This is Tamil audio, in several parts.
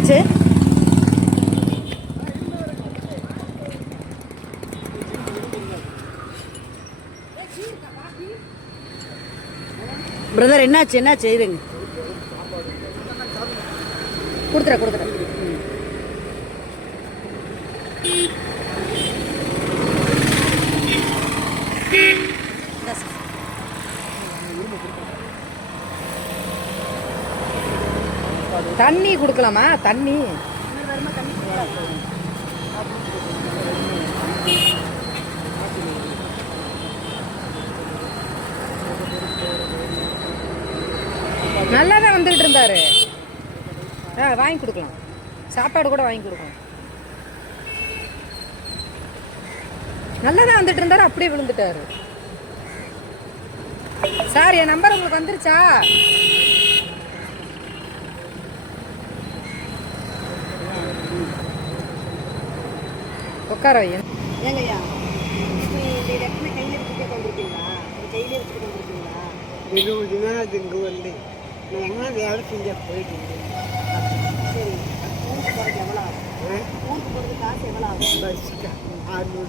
என்னாச்சு? பிரதர் என்னாச்சு? என்னாச்சு? இருங்க, கொடுத்துறேன். தண்ணி கொடுக்கலாமா? தண்ணி நல்லா தான் வந்துகிட்டு இருந்தாரு. வாங்கி கொடுக்கலாம், சாப்பாடு கூட வாங்கி கொடுக்கலாம். நல்லா தான் வந்துட்டு இருந்தாரு, அப்படியே விழுந்துட்டாரு. சார், என் நம்பர் உங்களுக்கு வந்துருச்சா? உட்கார வையன். ஏங்கய்யா, கையில் எடுத்துகிட்டு வந்துருக்கீங்களா? கையில் எடுத்துகிட்டு வந்துருக்கீங்களா? 20 நாள் இங்கே வந்து நான் எங்கே வேலை செஞ்ச போயிட்டு சரி, ஊருக்கு போகிறதுக்கு எவ்வளோ ஆகும்? ஊருக்கு போகிறதுக்கு காசு எவ்வளோ ஆகும்? பஸ்ஸுக்கு 600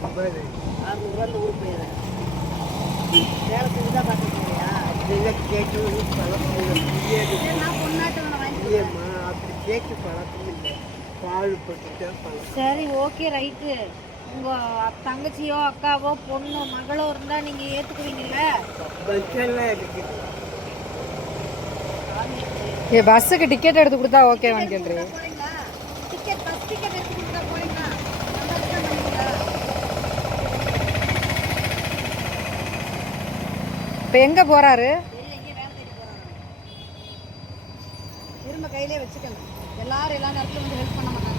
ரூபாயில் ஊருக்கு போயிடுறேன். வேலை செஞ்சு தான் பார்த்துருக்கீங்களா? அப்படிலாம் கேட்டு பழக்கம் இல்லை. நான் பொண்ணாட்டம் வாங்கிக்கலாமா? அப்படி கேட்டு பழக்கம் இல்லை, பால் போட்டுட்டா பழக்கம். சரி, ஓகே, ரைட்டு. உங்கள் தங்கச்சியோ அக்காவோ பொண்ணோ மகளோ இருந்தால் நீங்கள் ஏற்றுக்குவீங்கல்ல? பஸ்ஸெல்லாம் இருக்குது. பஸ்ஸுக்கு டிக்கெட் எடுத்து கொடுத்தா ஓகேவான்னு கேள்றீங்க? டிக்கெட், பஸ் டிக்கெட் எடுத்து கொடுத்தா போறீங்களா? இப்போ எங்கே போகிறாரு? திரும்ப கையிலே வச்சுக்கோங்க. எல்லாரும் எல்லா நேரத்துலையும் வந்து ஹெல்ப் பண்ண மாட்டாங்க.